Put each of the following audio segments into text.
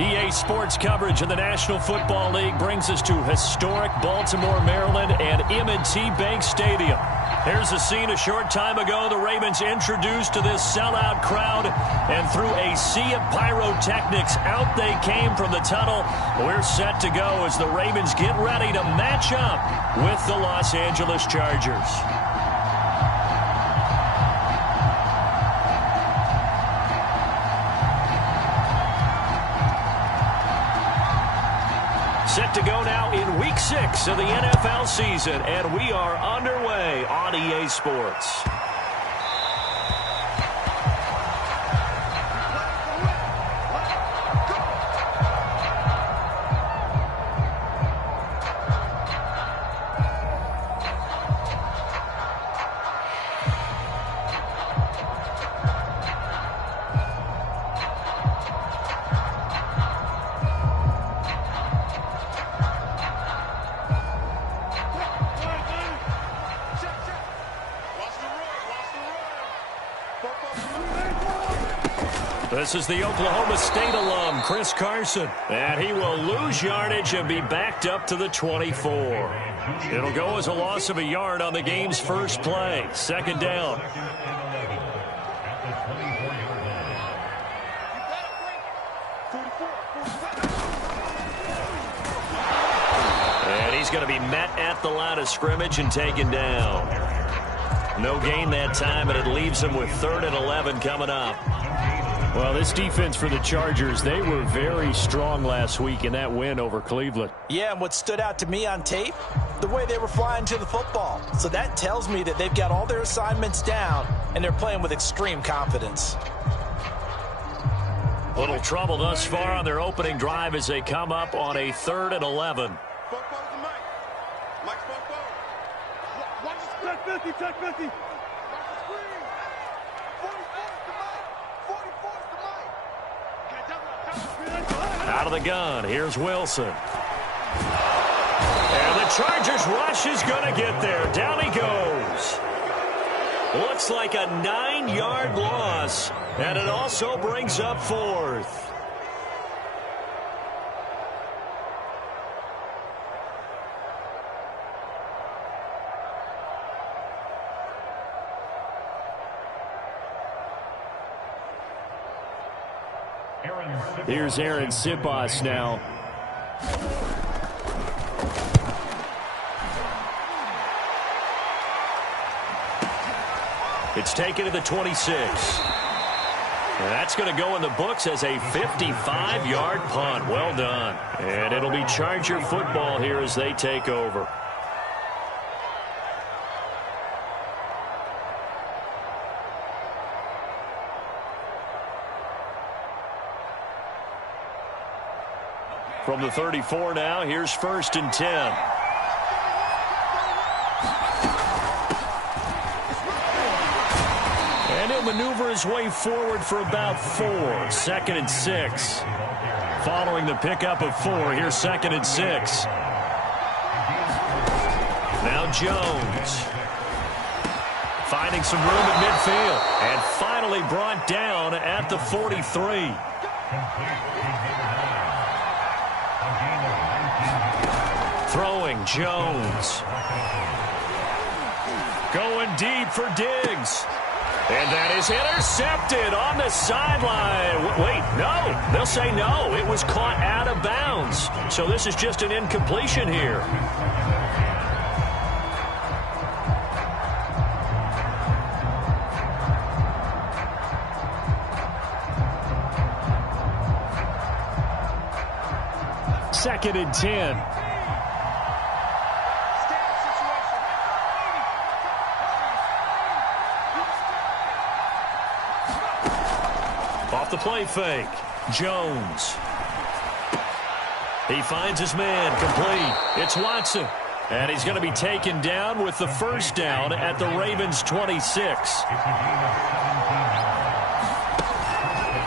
EA Sports coverage of the National Football League brings us to historic Baltimore, Maryland, and M&T Bank Stadium. Here's a scene a short time ago. The Ravens introduced to this sellout crowd, and through a sea of pyrotechnics, out they came from the tunnel. We're set to go as the Ravens get ready to match up with the Los Angeles Chargers. Set to go now in Week 6 of the NFL season, and we are underway on EA Sports. This is the Oklahoma State alum, Chris Carson, and he will lose yardage and be backed up to the 24. It'll go as a loss of a yard on the game's first play. Second down. And he's going to be met at the line of scrimmage and taken down. No gain that time, and it leaves him with 3rd and 11 coming up. Well, this defense for the Chargers, they were very strong last week in that win over Cleveland. Yeah, and what stood out to me on tape, the way they were flying to the football. So that tells me that they've got all their assignments down, and they're playing with extreme confidence. Little trouble thus far on their opening drive as they come up on a 3rd and 11. Check 50. Out of the gun, here's Wilson. And the Chargers rush is going to get there. Down he goes. Looks like a 9-yard loss, and it also brings up 4th. Here's Aaron Sipos now. It's taken to the 26. And that's going to go in the books as a 55-yard punt. Well done. And it'll be Charger football here as they take over. From the 34 now, here's 1st and 10. And he'll maneuver his way forward for about 4. 2nd and 6. Following the pickup of 4, here's 2nd and 6. Now Jones. Finding some room at midfield. And finally brought down at the 43. Throwing, Jones. Going deep for Diggs. And that is intercepted on the sideline. Wait, no. They'll say no. It was caught out of bounds. So this is just an incompletion here. Second and 10. Off the play fake. Jones. He finds his man complete. It's Watson. And he's going to be taken down with the 1st down at the Ravens' 26.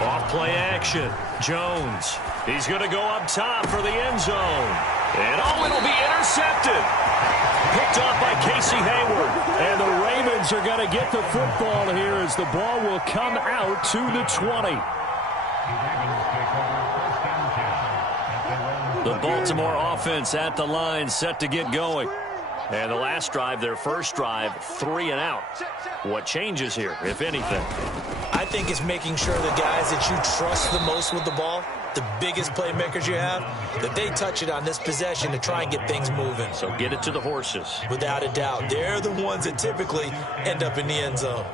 Off play action. Jones. He's going to go up top for the end zone. And it'll be intercepted. Picked off by Casey Hayward. And the Ravens are going to get the football here as the ball will come out to the 20. The Baltimore offense at the line, set to get going. And the last drive, their first drive, 3 and out. What changes here, if anything? I think it's making sure the guys that you trust the most with the ball, the biggest playmakers you have, that they touch it on this possession to try and get things moving. So get it to the horses. Without a doubt. They're the ones that typically end up in the end zone.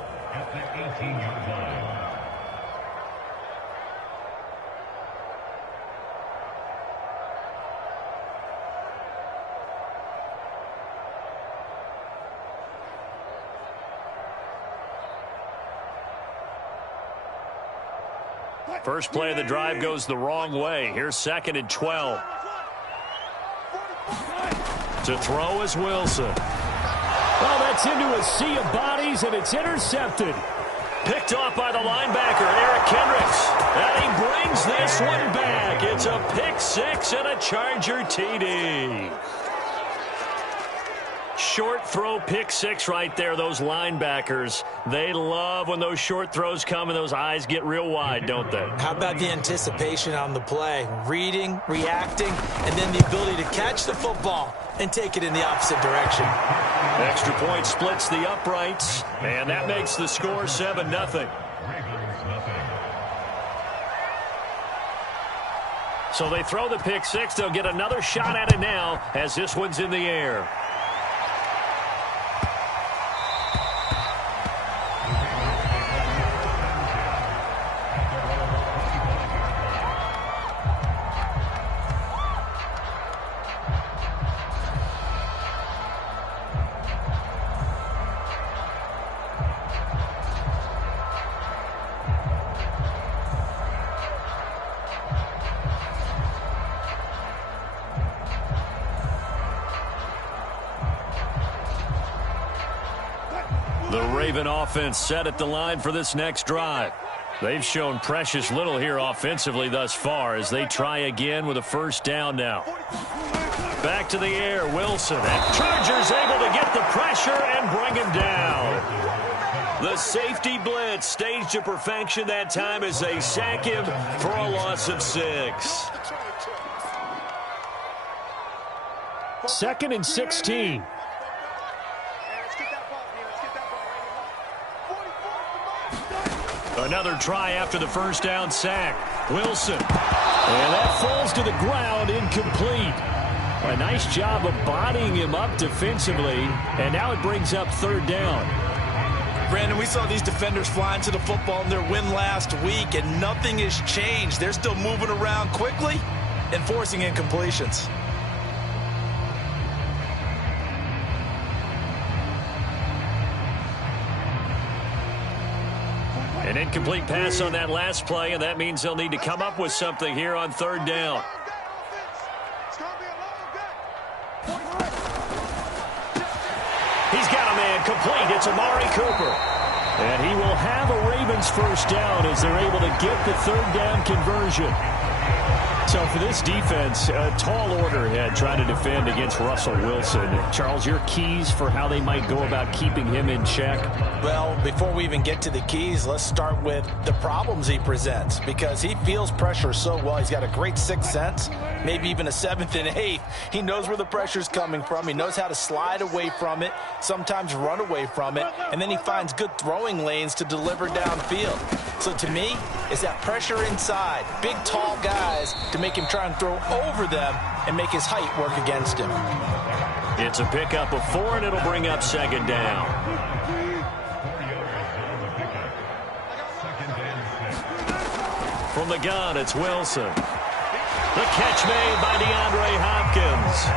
First play of the drive goes the wrong way. Here's 2nd and 12. To throw is Wilson. Well, that's into a sea of bodies, and it's intercepted. Picked off by the linebacker, Eric Kendricks. And he brings this one back. It's a pick 6 and a Charger TD. Short throw, pick 6 right there. Those linebackers, they love when those short throws come and those eyes get real wide, don't they? How about the anticipation on the play? Reading, reacting, and then the ability to catch the football and take it in the opposite direction. Extra point splits the uprights, and that makes the score 7-0. So they throw the pick 6. They'll get another shot at it now as this one's in the air. The Raven offense set at the line for this next drive. They've shown precious little here offensively thus far as they try again with a first down now. Back to the air, Wilson. And Chargers able to get the pressure and bring him down. The safety blitz staged to perfection that time as they sack him for a loss of 6. 2nd and 16. Another try after the first down sack. Wilson. And that falls to the ground, incomplete. A nice job of bodying him up defensively, and now it brings up 3rd down. Brandon, we saw these defenders flying to the football in their win last week, and nothing has changed. They're still moving around quickly and forcing incompletions. An incomplete pass on that last play, and that means they'll need to come up with something here on 3rd down. He's got a man complete. It's Amari Cooper. And he will have a Ravens first down as they're able to get the 3rd down conversion. So for this defense, a tall order ahead trying to defend against Russell Wilson. Charles, your keys for how they might go about keeping him in check? Well, before we even get to the keys, let's start with the problems he presents, because he feels pressure so well. He's got a great 6th sense, maybe even a 7th and 8th. He knows where the pressure's coming from. He knows how to slide away from it, sometimes run away from it, and then he finds good throwing lanes to deliver downfield. So to me, it's that pressure inside, big, tall guys to make him try and throw over them and make his height work against him. It's a pickup of 4, and it'll bring up 2nd down. From the gun, it's Wilson. The catch made by DeAndre Hopkins.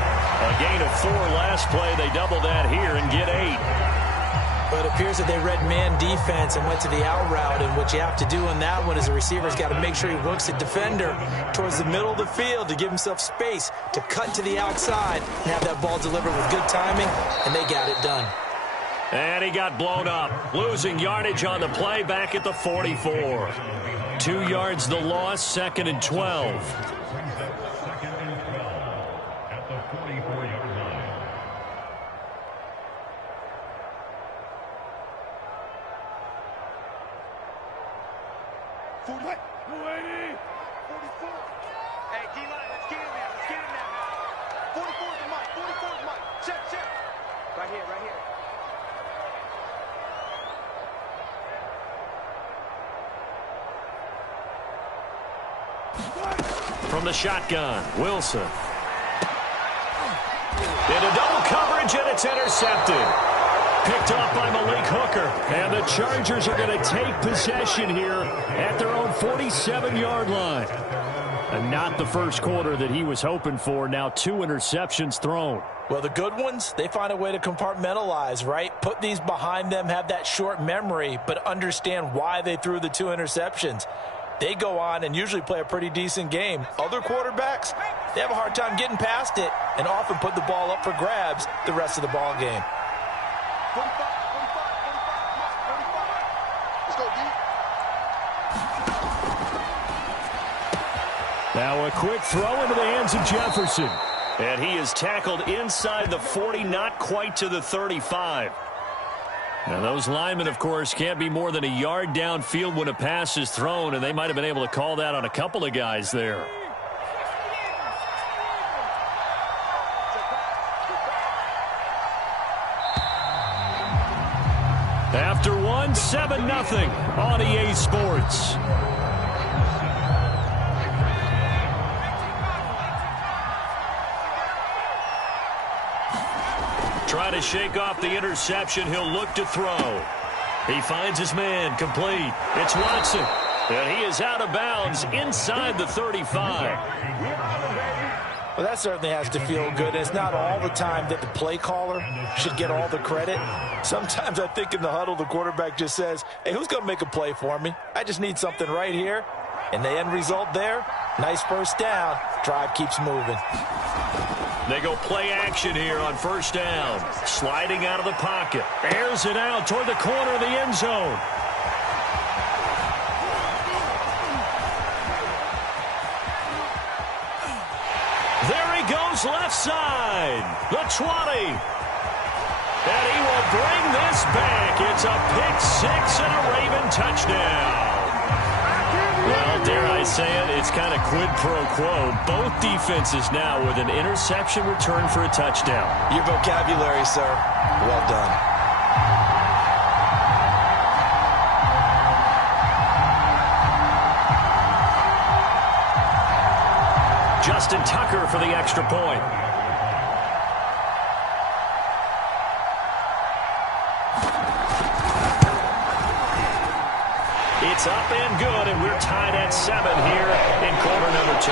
A gain of 4 last play. They double that here and get 8. But it appears that they read man defense and went to the out route, and what you have to do in that one is the receiver's got to make sure he works the defender towards the middle of the field to give himself space to cut to the outside and have that ball delivered with good timing, and they got it done. And he got blown up, losing yardage on the play back at the 44. 2 yards the loss, 2nd and 12. Hey, D-line, let's get in there. Let's get in there now. 44 is the mic. 44 is the mic. Check, check. Right here, right here. From the shotgun, Wilson. Into double coverage, and it's intercepted. Picked off by Malik Hooker. And the Chargers are going to take possession here at their own 47-yard line. And not the first quarter that he was hoping for. Now 2 interceptions thrown. Well, the good ones, they find a way to compartmentalize, right? Put these behind them, have that short memory, but understand why they threw the 2 interceptions. They go on and usually play a pretty decent game. Other quarterbacks, they have a hard time getting past it and often put the ball up for grabs the rest of the ball game. 45, 45, 45. Let's go, D. Now a quick throw into the hands of Jefferson. And he is tackled inside the 40, not quite to the 35. Now, those linemen, of course, can't be more than a yard downfield when a pass is thrown, and they might have been able to call that on a couple of guys there. After one, 7-0 on EA Sports. Trying to shake off the interception. He'll look to throw. He finds his man. Complete. It's Watson. And he is out of bounds inside the 35. Well, that certainly has to feel good. And it's not all the time that the play caller should get all the credit. Sometimes I think in the huddle, the quarterback just says, hey, who's going to make a play for me? I just need something right here. And the end result there, nice first down. Drive keeps moving. They go play action here on first down. Sliding out of the pocket. Airs it out toward the corner of the end zone. There he goes left side. The 20. And he will bring this back. It's a pick 6 and a Raven touchdown. Well, dare I say it, it's kind of quid pro quo. Both defenses now with an interception return for a touchdown. Your vocabulary, sir. Well done. Justin Tucker for the extra point. It's up and good, and we're tied at 7 here in quarter number 2.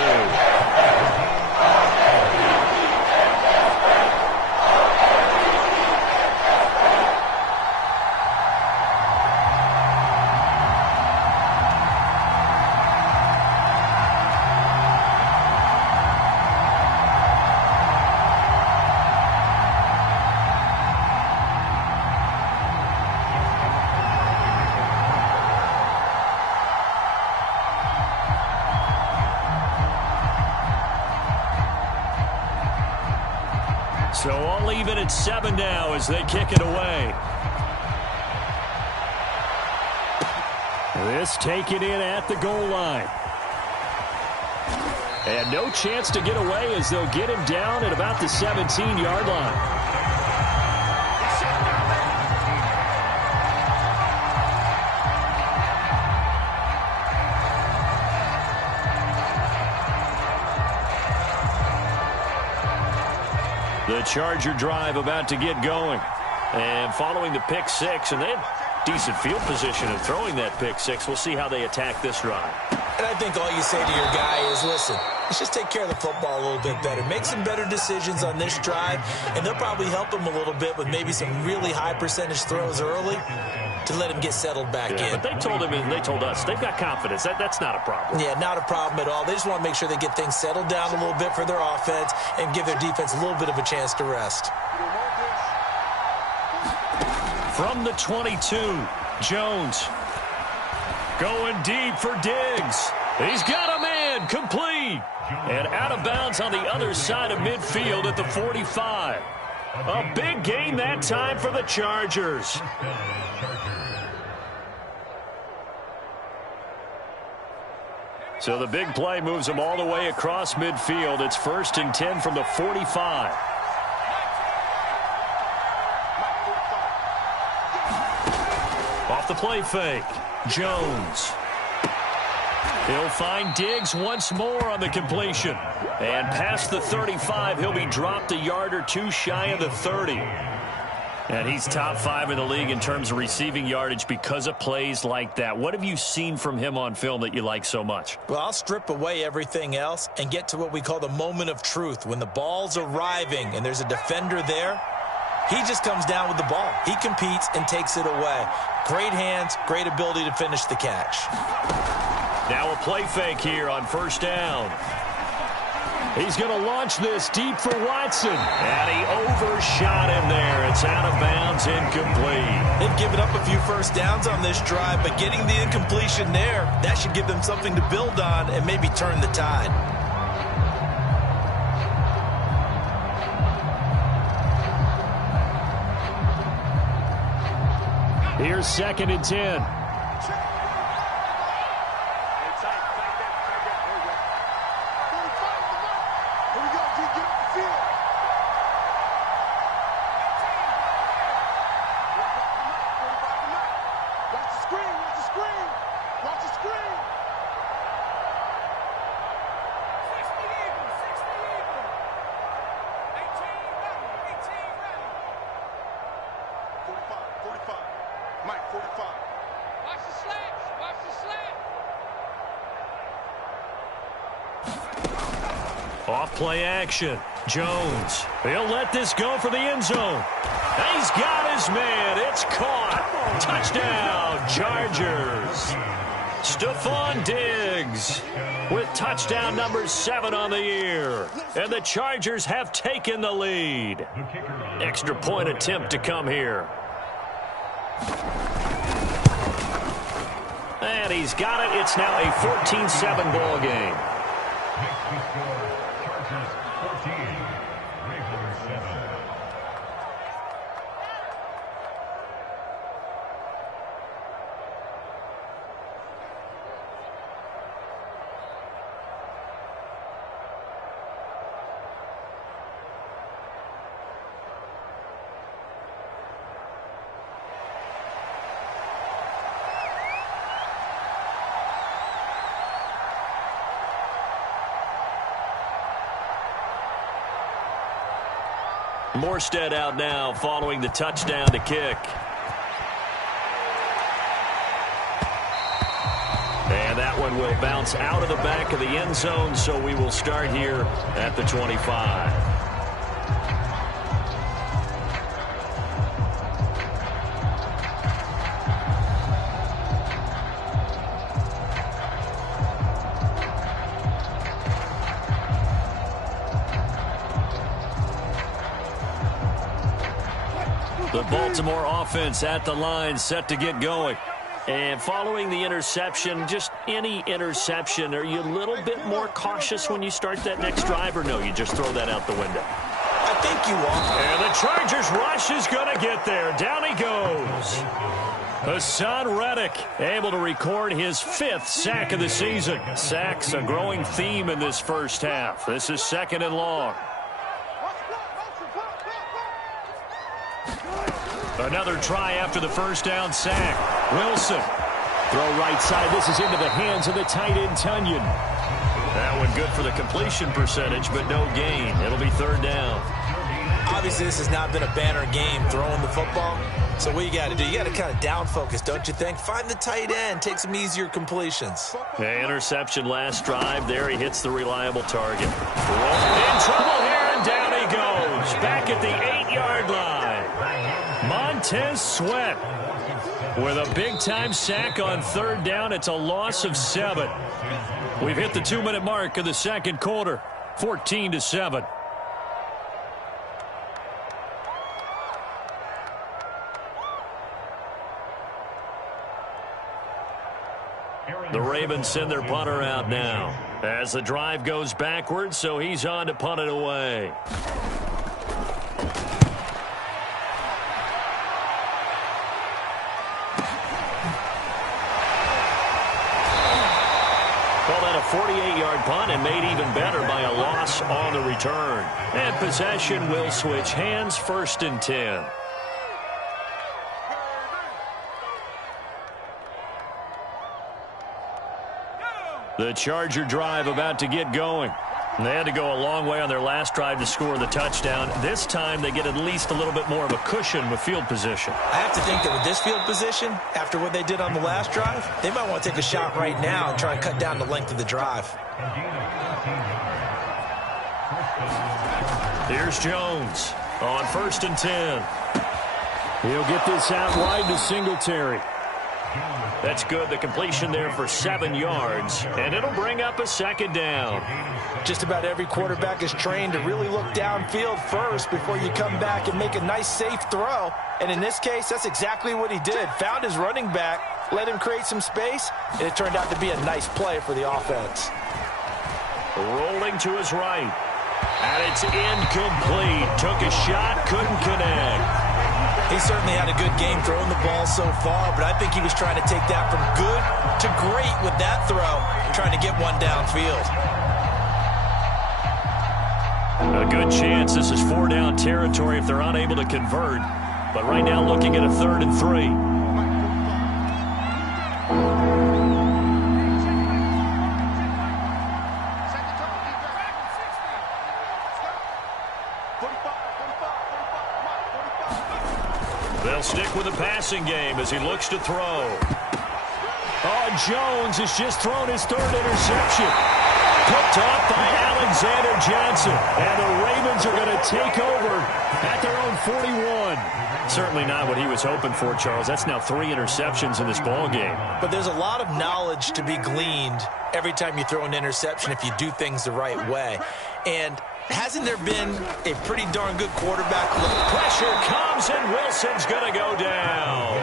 So all even at 7 now as they kick it away. This taken in at the goal line. And no chance to get away as they'll get him down at about the 17-yard line. The Charger drive about to get going. And following the pick 6, and they had decent field position in throwing that pick 6. We'll see how they attack this drive. And I think all you say to your guy is, listen, let's just take care of the football a little bit better. Make some better decisions on this drive, and they'll probably help him a little bit with maybe some really high percentage throws early to let him get settled back in. But they told him and they told us they've got confidence. That's not a problem. Yeah, not a problem at all. They just want to make sure they get things settled down a little bit for their offense and give their defense a little bit of a chance to rest. From the 22, Jones going deep for Diggs. He's got a man, complete. And out of bounds on the other side of midfield at the 45. A big gain that time for the Chargers. So the big play moves them all the way across midfield. It's 1st and 10 from the 45. Off the play fake. Jones. He'll find Diggs once more on the completion. And past the 35, he'll be dropped a yard or two shy of the 30. And he's top 5 in the league in terms of receiving yardage because of plays like that. What have you seen from him on film that you like so much? Well, I'll strip away everything else and get to what we call the moment of truth. When the ball's arriving and there's a defender there, he just comes down with the ball. He competes and takes it away. Great hands, great ability to finish the catch. Now a play fake here on 1st down. He's going to launch this deep for Watson. And he overshot him there. It's out of bounds, incomplete. They've given up a few first downs on this drive, but getting the incompletion there, that should give them something to build on and maybe turn the tide. Here's 2nd and 10. Off play action. Jones. He'll let this go for the end zone. He's got his man. It's caught. Touchdown, Chargers. Stephon Diggs with touchdown number 7 on the year. And the Chargers have taken the lead. Extra point attempt to come here. And he's got it. It's now a 14-7 ball game. Morstead out now following the touchdown to kick. And that one will bounce out of the back of the end zone, so we will start here at the 25. The Baltimore offense at the line, set to get going. And following the interception, just any interception, are you a little bit more cautious when you start that next drive, or no, you just throw that out the window? I think you are. And the Chargers rush is going to get there. Down he goes. Hassan Reddick able to record his 5th sack of the season. Sacks a growing theme in this first half. This is 2nd and long. Another try after the first down sack. Wilson. Throw right side. This is into the hands of the tight end, Tunyon. That one good for the completion percentage, but no gain. It'll be 3rd down. Obviously, this has not been a banner game throwing the football. So what you got to do, you got to kind of down focus, don't you think? Find the tight end, take some easier completions. Interception last drive. There he hits the reliable target. In trouble here, and down he goes. Back at the 8-yard line. Montez Sweat with a big-time sack on 3rd down. It's a loss of 7. We've hit the 2-minute mark of the second quarter. 14-7. The Ravens send their punter out now as the drive goes backwards, so he's on to punt it away. Call that a a 48-yard punt and made even better by a loss on the return. And possession will switch hands, 1st and 10. The Charger drive about to get going. They had to go a long way on their last drive to score the touchdown. This time they get at least a little bit more of a cushion with field position. I have to think that with this field position, after what they did on the last drive, they might want to take a shot right now and try and cut down the length of the drive. Here's Jones on 1st and 10. He'll get this out wide to Singletary. That's good. The completion there for 7 yards, and it'll bring up a 2nd down. Just about every quarterback is trained to really look downfield first before you come back and make a nice, safe throw. And in this case, that's exactly what he did. Found his running back, let him create some space, and it turned out to be a nice play for the offense. Rolling to his right. And it's incomplete. Took a shot, couldn't connect. He certainly had a good game throwing the ball so far, but I think he was trying to take that from good to great with that throw, trying to get one downfield. A good chance this is 4-down territory if they're unable to convert. But right now looking at a 3rd and 3. They'll stick with the passing game as he looks to throw. Oh, Jones has just thrown his 3rd interception. Picked off by Alexander Johnson. And the Ravens are going to take over at their own 41. Certainly not what he was hoping for, Charles. That's now 3 interceptions in this ball game. But there's a lot of knowledge to be gleaned every time you throw an interception if you do things the right way. And hasn't there been a pretty darn good quarterback? Pressure comes, and Wilson's going to go down.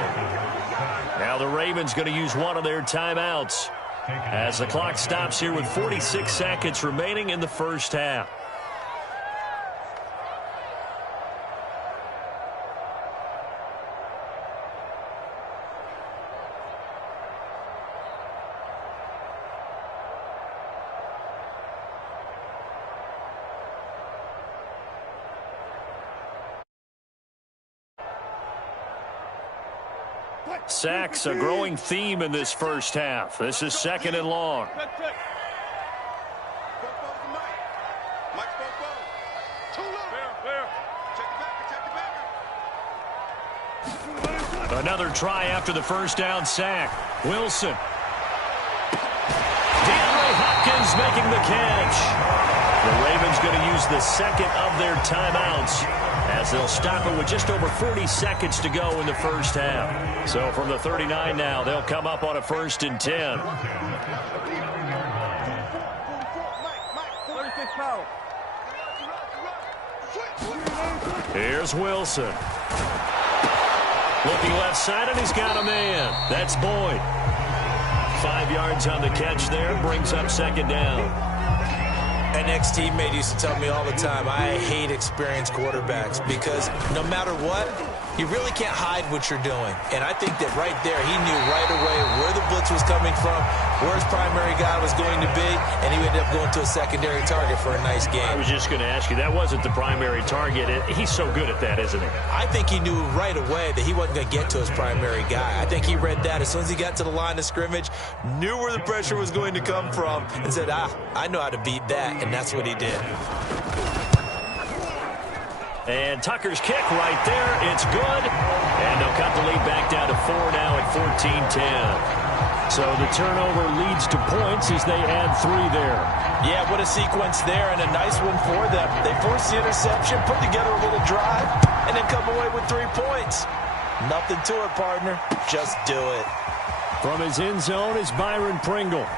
Now the Ravens going to use one of their timeouts as the clock stops here with 46 seconds remaining in the first half. Sacks, a growing theme in this first half. This is 2nd and long. Another try after the first down sack. Wilson. DeAndre Hopkins making the catch. The Ravens going to use the 2nd of their timeouts as they'll stop it with just over 40 seconds to go in the first half. So from the 39 now, they'll come up on a 1st and 10. Here's Wilson. Looking left side, and he's got a man. That's Boyd. 5 yards on the catch there, brings up 2nd down. An ex-teammate used to tell me all the time, I hate experienced quarterbacks because no matter what, you really can't hide what you're doing. And I think that right there, he knew right away where the blitz was coming from, where his primary guy was going to be, and he ended up going to a secondary target for a nice game. I was just going to ask you, that wasn't the primary target. He's so good at that, isn't he? I think he knew right away that he wasn't going to get to his primary guy. I think he read that as soon as he got to the line of scrimmage, knew where the pressure was going to come from, and said, I know how to beat that, and that's what he did. And Tucker's kick right there. It's good. And they'll cut the lead back down to 4 now at 14-10. So the turnover leads to points as they add 3 there. Yeah, what a sequence there, and a nice one for them. They forced the interception, put together a little drive, and then come away with 3 points. Nothing to it, partner. Just do it. From his end zone is Byron Pringle.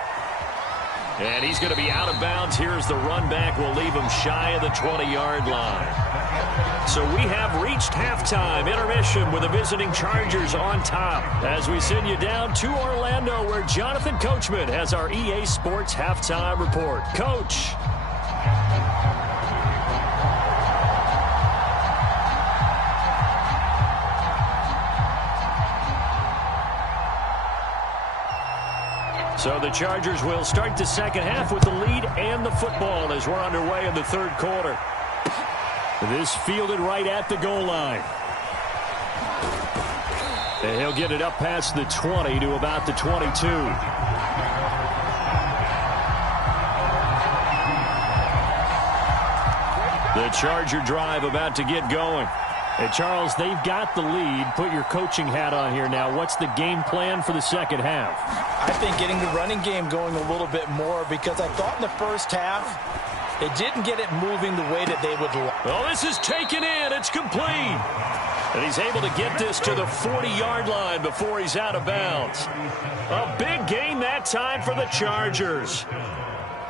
And he's going to be out of bounds. Here's the run back. We'll leave him shy of the 20-yard line. So we have reached halftime intermission with the visiting Chargers on top as we send you down to Orlando where Jonathan Coachman has our EA Sports halftime report. Coach. So the Chargers will start the second half with the lead and the football as we're underway in the third quarter. This fielded right at the goal line. And he'll get it up past the 20 to about the 22. The Charger drive about to get going. Hey, Charles, they've got the lead. Put your coaching hat on here now. What's the game plan for the second half? I think getting the running game going a little bit more, because I thought in the first half they didn't get it moving the way that they would like. Oh, this is taken in. It's complete. And he's able to get this to the 40-yard line before he's out of bounds. A big gain that time for the Chargers.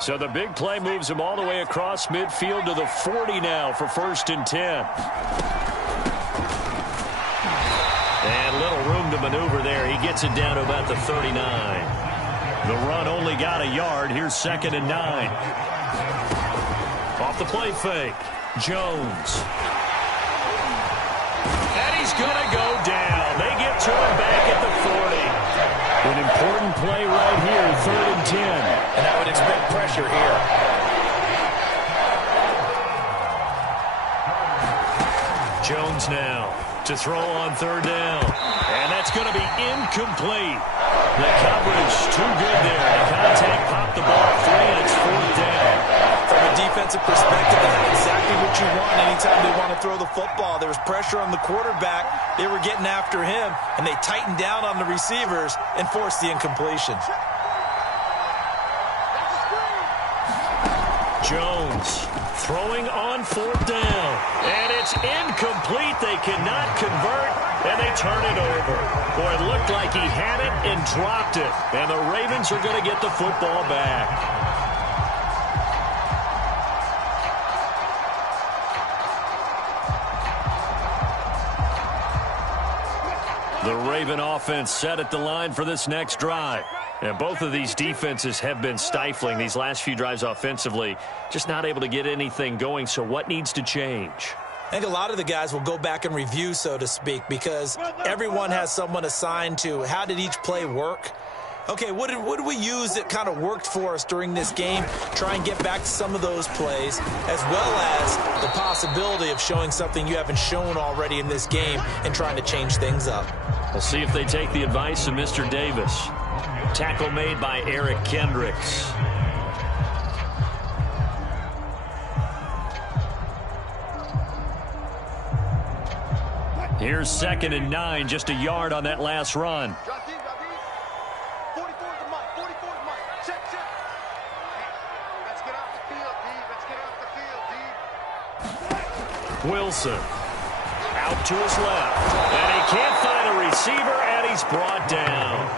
So the big play moves him all the way across midfield to the 40 now for 1st and 10. And little room to maneuver there. He gets it down to about the 39. The run only got a yard. Here's 2nd and 9. Off the play fake. Jones. And he's going to go down. They get to him back at the 40. An important play right here, 3rd and 10. And I would expect pressure here. Jones now to throw on 3rd down. And that's going to be incomplete. The coverage too good there. The contact popped the ball free, and it's 4th down. From a defensive perspective, they had exactly what you want anytime they want to throw the football. There was pressure on the quarterback. They were getting after him, and they tightened down on the receivers and forced the incompletion. Jones throwing on 4th down. And it's incomplete. They cannot convert, and they turn it over. Boy, it looked like he had it and dropped it. And the Ravens are going to get the football back. The Raven offense set at the line for this next drive. And both of these defenses have been stifling these last few drives offensively. Just not able to get anything going. So what needs to change? I think a lot of the guys will go back and review, so to speak, because everyone has someone assigned to how did each play work. Okay, what did we use that kind of worked for us during this game? Try and get back to some of those plays, as well as the possibility of showing something you haven't shown already in this game and trying to change things up. We'll see if they take the advice of Mr. Davis. Tackle made by Eric Kendricks. Here's 2nd and 9, just a yard on that last run. 44 to Mike, 44 to Mike. Check. Let's get off the field, D. Let's get off the field, D. Wilson out to his left. And he can't find a receiver, and he's brought down.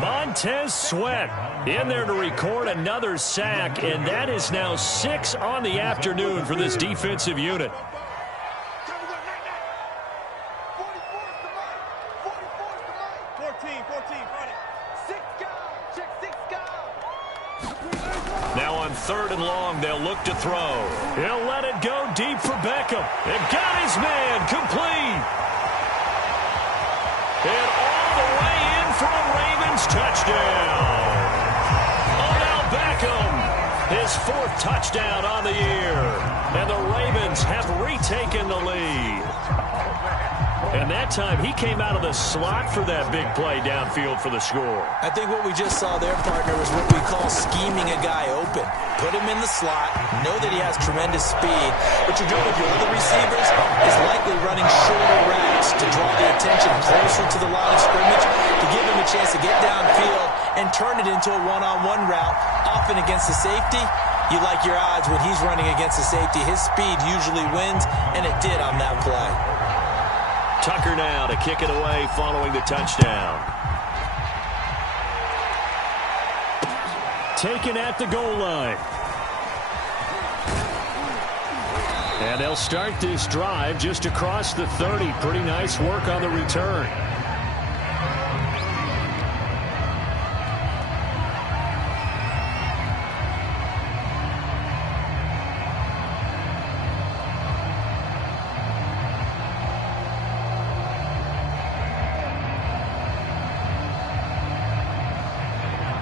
Montez Sweat in there to record another sack, and that is now 6 on the afternoon for this defensive unit. 14, front it. 6 guys. Check 6 guys. Now on 3rd and long, they'll look to throw. He'll let it go deep for Beckham. They've got his man complete. And all the way in for a Ravens touchdown. Odell Beckham, his 4th touchdown on the year. And the Ravens have retaken the lead. And that time, he came out of the slot for that big play downfield for the score. I think what we just saw there, partner, is what we call scheming a guy open. Put him in the slot, know that he has tremendous speed. What you're doing with your other receivers is likely running shorter routes to draw the attention closer to the line of scrimmage, to give him a chance to get downfield and turn it into a one-on-one route, often against the safety. You like your odds when he's running against the safety. His speed usually wins, and it did on that play. Tucker now to kick it away following the touchdown. Taken at the goal line. And they'll start this drive just across the 30. Pretty nice work on the return.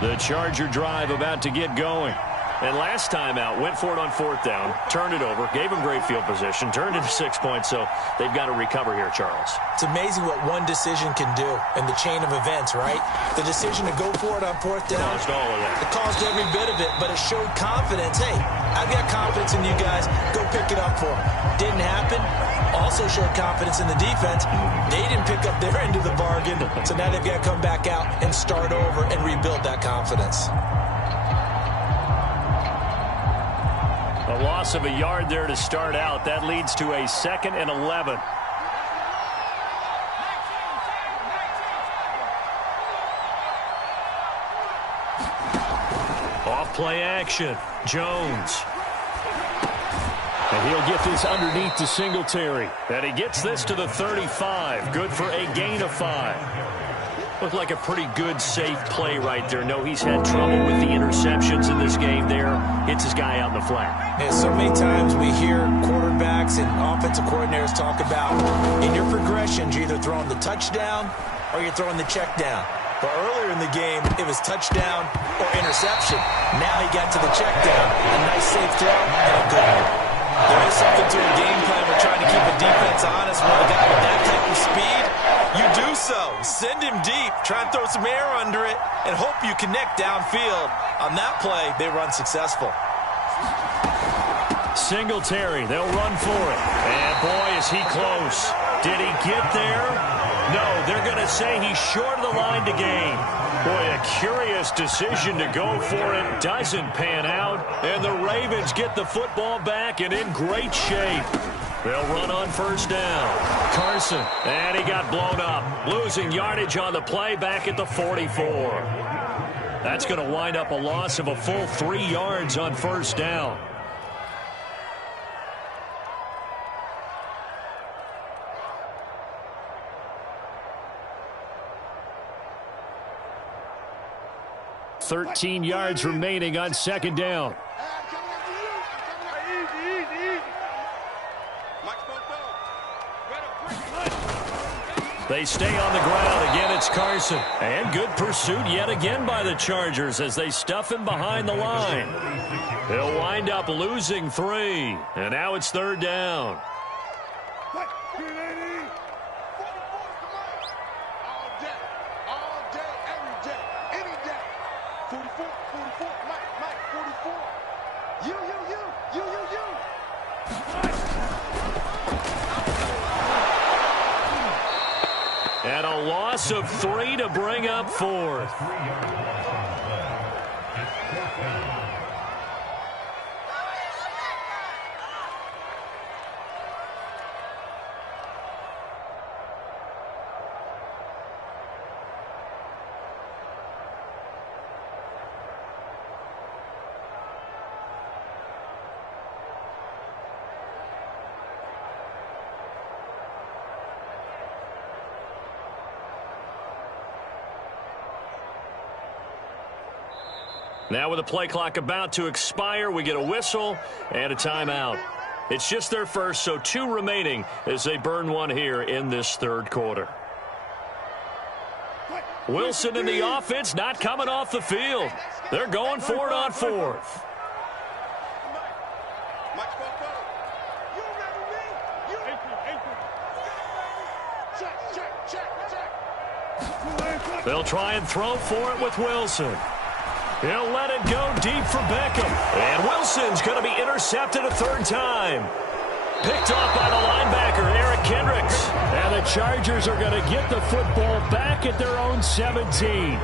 The Charger drive about to get going. And last time out, went for it on 4th down, turned it over, gave them great field position, turned it to 6 points, so they've got to recover here, Charles. It's amazing what one decision can do in the chain of events, right? The decision to go for it on 4th down. Caused all of that. It caused every bit of it, but it showed confidence. Hey, I've got confidence in you guys. Go pick it up for them. Didn't happen. Also showed confidence in the defense. They didn't pick up their end of the bargain, so now they've got to come back out and start over and rebuild that confidence. A loss of a yard there to start out. That leads to a 2nd and 11. Off play action. Jones. And he'll get this underneath to Singletary. And he gets this to the 35. Good for a gain of 5. Looked like a pretty good, safe play right there. No, he's had trouble with the interceptions in this game there. Hits his guy out in the flat. Yeah, so many times we hear quarterbacks and offensive coordinators talk about in your progressions, you're either throwing the touchdown or you're throwing the check down. But earlier in the game, it was touchdown or interception. Now he got to the check down. A nice safe throw and a good one. There is something to a game plan. We're trying to keep a defense honest with a guy with that type of speed. You do so. Send him deep. Try and throw some air under it and hope you connect downfield. On that play, they run successful. Singletary, they'll run for it. And boy, is he close. Did he get there? No, they're going to say he's short of the line to gain. Boy, a curious decision to go for it. Doesn't pan out. And the Ravens get the football back and in great shape. They'll run on 1st down. Carson, and he got blown up. Losing yardage on the play back at the 44. That's going to wind up a loss of a full 3 yards on 1st down. $13 yards remaining on 2nd down. They stay on the ground. Again, it's Carson. And good pursuit yet again by the Chargers as they stuff him behind the line. They'll wind up losing 3. And now it's 3rd down. And a loss of 3 to bring up 4th. Now with the play clock about to expire, we get a whistle and a timeout. It's just their first, so 2 remaining as they burn 1 here in this 3rd quarter. Wilson in the offense, not coming off the field. They're going for it on 4th. They'll try and throw for it with Wilson. He'll let it go deep for Beckham. And Wilson's going to be intercepted a 3rd time. Picked off by the linebacker, Eric Kendricks. And the Chargers are going to get the football back at their own 17.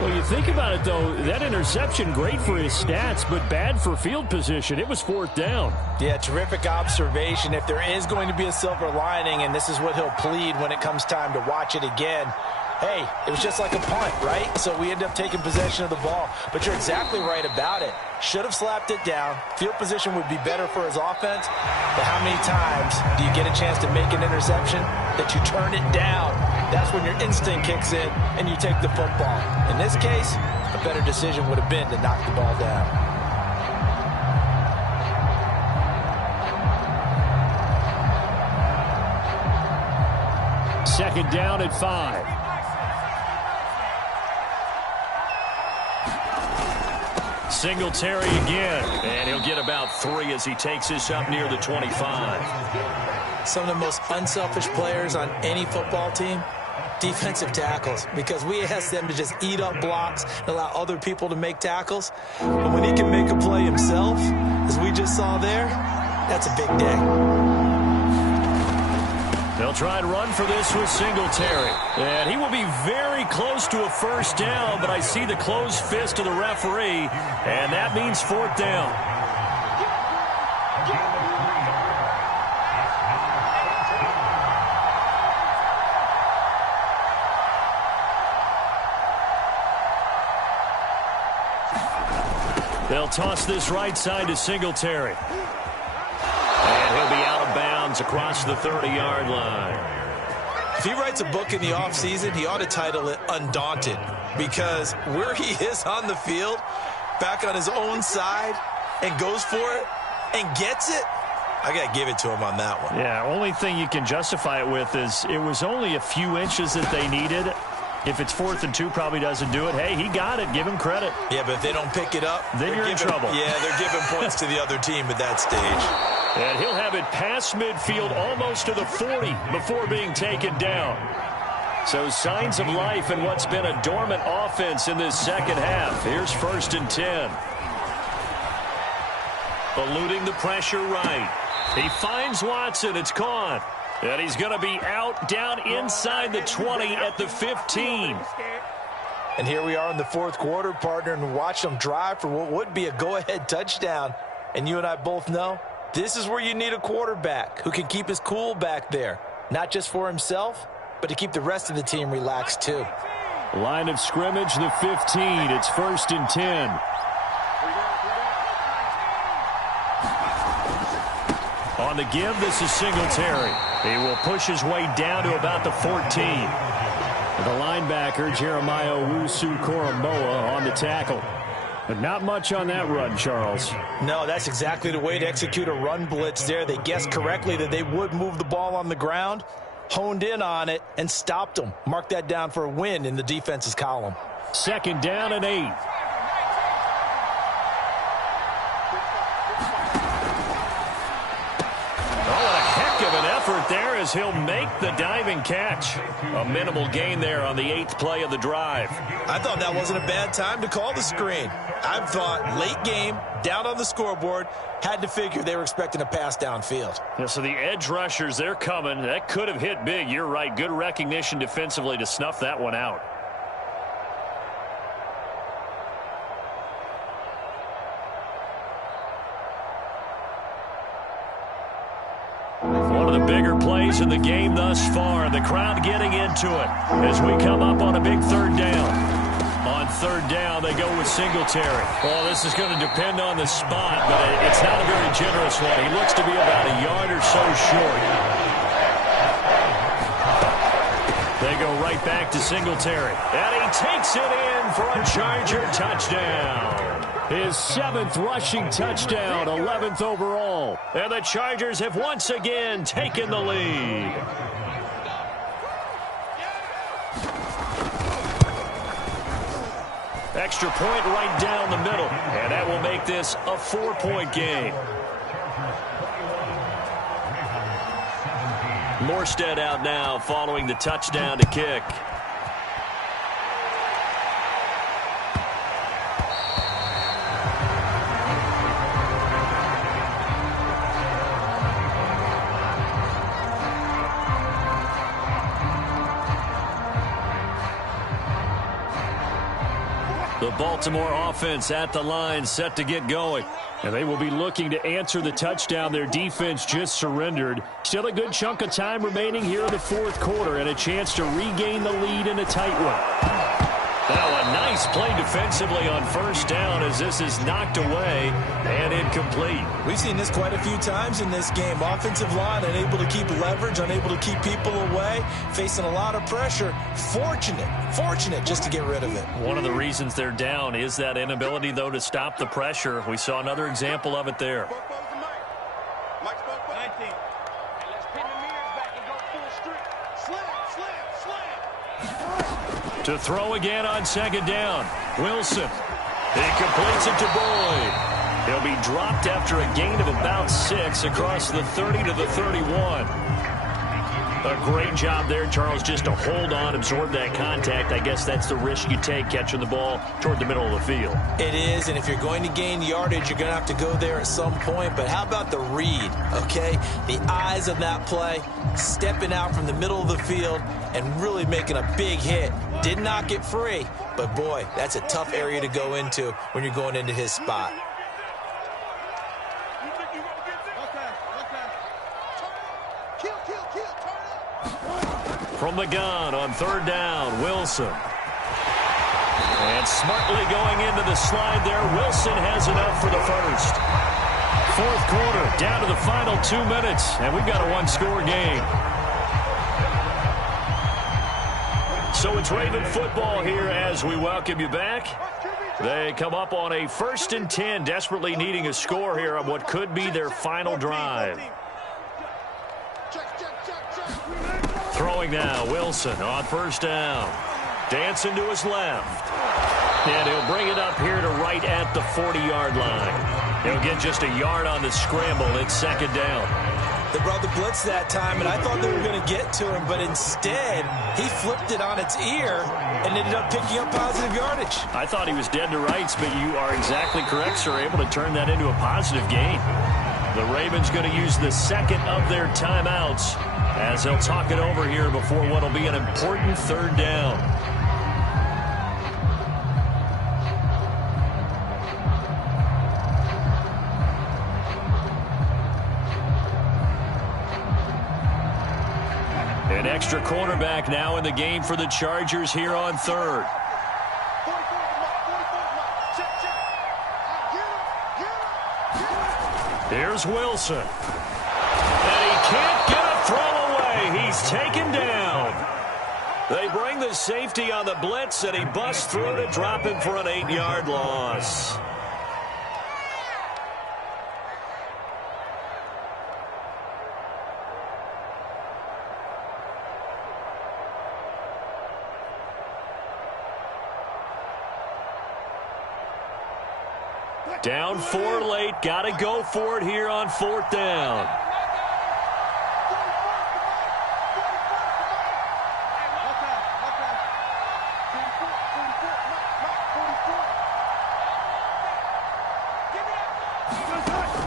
Well, you think about it, though, that interception, great for his stats, but bad for field position. It was 4th down. Yeah, terrific observation. If there is going to be a silver lining, and this is what he'll plead when it comes time to watch it again, hey, it was just like a punt, right? So we end up taking possession of the ball. But you're exactly right about it. Should have slapped it down. Field position would be better for his offense. But how many times do you get a chance to make an interception that you turn it down? That's when your instinct kicks in and you take the football. In this case, a better decision would have been to knock the ball down. Second down at 5. Singletary again, and he'll get about 3 as he takes this up near the 25. Some of the most unselfish players on any football team, defensive tackles, because we ask them to just eat up blocks and allow other people to make tackles. But when he can make a play himself, as we just saw there, that's a big day. They'll try and run for this with Singletary. And he will be very close to a first down, but I see the closed fist of the referee, and that means 4th down. They'll toss this right side to Singletary. And he'll be out of bounds across the 30-yard line. If he writes a book in the offseason, he ought to title it Undaunted, because where he is on the field, back on his own side, and goes for it and gets it, I got to give it to him on that one. Yeah, only thing you can justify it with is it was only a few inches that they needed. If it's 4th and 2, probably doesn't do it. Hey, he got it. Give him credit. Yeah, but if they don't pick it up, then you're in trouble. Yeah, they're giving points to the other team at that stage. And he'll have it past midfield almost to the 40 before being taken down. So signs of life in what's been a dormant offense in this second half. Here's 1st and 10. Eluding the pressure right. He finds Watson. It's caught. And he's going to be out down inside the 20 at the 15. And here we are in the 4th quarter, partner, and watch them drive for what would be a go-ahead touchdown. And you and I both know this is where you need a quarterback who can keep his cool back there. Not just for himself, but to keep the rest of the team relaxed too. Line of scrimmage, the 15. It's 1st and 10. On the give, this is Singletary. He will push his way down to about the 14. The linebacker, Jeremiah Owusu-Koramoah, on the tackle. But not much on that run, Charles. No, that's exactly the way to execute a run blitz there. They guessed correctly that they would move the ball on the ground, honed in on it, and stopped them. Mark that down for a win in the defense's column. 2nd down and 8. There as he'll make the diving catch. A minimal gain there on the 8th play of the drive. I thought that wasn't a bad time to call the screen. I thought late game, down on the scoreboard, had to figure they were expecting a pass downfield. Yeah, so the edge rushers, they're coming. That could have hit big. You're right. Good recognition defensively to snuff that one out. Bigger plays in the game thus far. The crowd getting into it as we come up on a big 3rd down. On 3rd down, they go with Singletary. Well, this is going to depend on the spot, but it's not a very generous one. He looks to be about a yard or so short. They go right back to Singletary. And he takes it in for a Charger touchdown. His 7th rushing touchdown, 11th overall. And the Chargers have once again taken the lead. Extra point right down the middle. And that will make this a 4-point game. Morstead out now following the touchdown to kick. The Baltimore offense at the line, set to get going. And they will be looking to answer the touchdown their defense just surrendered. Still a good chunk of time remaining here in the 4th quarter and a chance to regain the lead in a tight one. Now a nice play defensively on 1st down as this is knocked away and incomplete. We've seen this quite a few times in this game. Offensive line unable to keep leverage, unable to keep people away, facing a lot of pressure. Fortunate just to get rid of it. One of the reasons they're down is that inability, though, to stop the pressure. We saw another example of it there. To throw again on 2nd down. Wilson. He completes it to Boyd. He'll be dropped after a gain of about 6 across the 30 to the 31. A great job there, Charles, just to hold on, absorb that contact. I guess that's the risk you take catching the ball toward the middle of the field. It is, and if you're going to gain yardage, you're going to have to go there at some point. But how about the read, okay? The eyes of that play, stepping out from the middle of the field and really making a big hit. Did not get free, but boy, that's a tough area to go into when you're going into his spot. From the gun on 3rd down, Wilson. And smartly going into the slide there, Wilson has enough for the first. 4th quarter, down to the final 2 minutes, and we've got a 1-score game. So it's Raven football here as we welcome you back. They come up on a 1st and 10, desperately needing a score here on what could be their final drive. Throwing now, Wilson on 1st down. Dancing to his left. And he'll bring it up here to right at the 40-yard line. He'll get just a yard on the scramble. It's 2nd down. They brought the blitz that time, and I thought they were going to get to him, but instead, he flipped it on its ear and ended up picking up positive yardage. I thought he was dead to rights, but you are exactly correct, sir. Able to turn that into a positive gain. The Ravens going to use the 2nd of their timeouts as they'll talk it over here before what will be an important 3rd down. An extra cornerback now in the game for the Chargers here on 3rd. Here's Wilson. And he can't get a throw away. He's taken down. They bring the safety on the blitz, and he busts through to drop him for an 8-yard loss. Down 4 late. Got to go for it here on 4th down.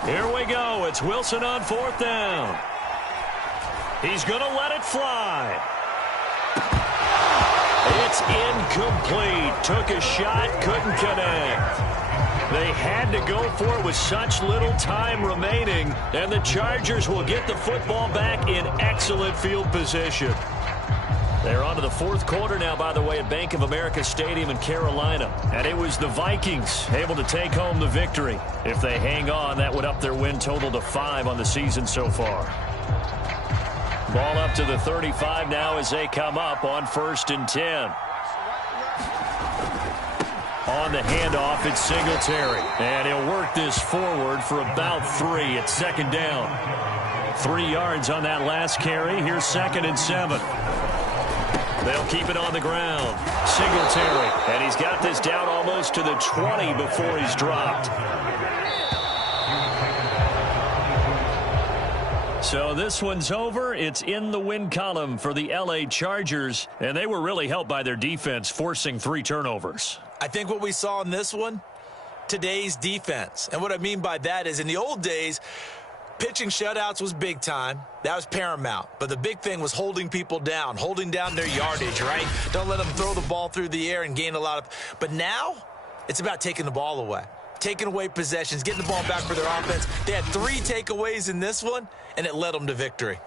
Here we go. It's Wilson on 4th down. He's going to let it fly. It's incomplete. Took a shot, couldn't connect. They had to go for it with such little time remaining, and the Chargers will get the football back in excellent field position. They're on to the 4th quarter now, by the way, at Bank of America Stadium in Carolina. And it was the Vikings able to take home the victory. If they hang on, that would up their win total to 5 on the season so far. Ball up to the 35 now as they come up on 1st and 10. On the handoff, it's Singletary. And he'll work this forward for about 3 at 2nd down. 3 yards on that last carry. Here's 2nd and 7. They'll keep it on the ground. Singletary. And he's got this down almost to the 20 before he's dropped. So this one's over. It's in the win column for the LA Chargers. And they were really helped by their defense, forcing 3 turnovers. I think what we saw in this one, today's defense. And what I mean by that is in the old days, pitching shutouts was big time. That was paramount. But the big thing was holding people down, holding down their yardage, right? Don't let them throw the ball through the air and gain a lot of. But now it's about taking the ball away, taking away possessions, getting the ball back for their offense. They had 3 takeaways in this one, and it led them to victory.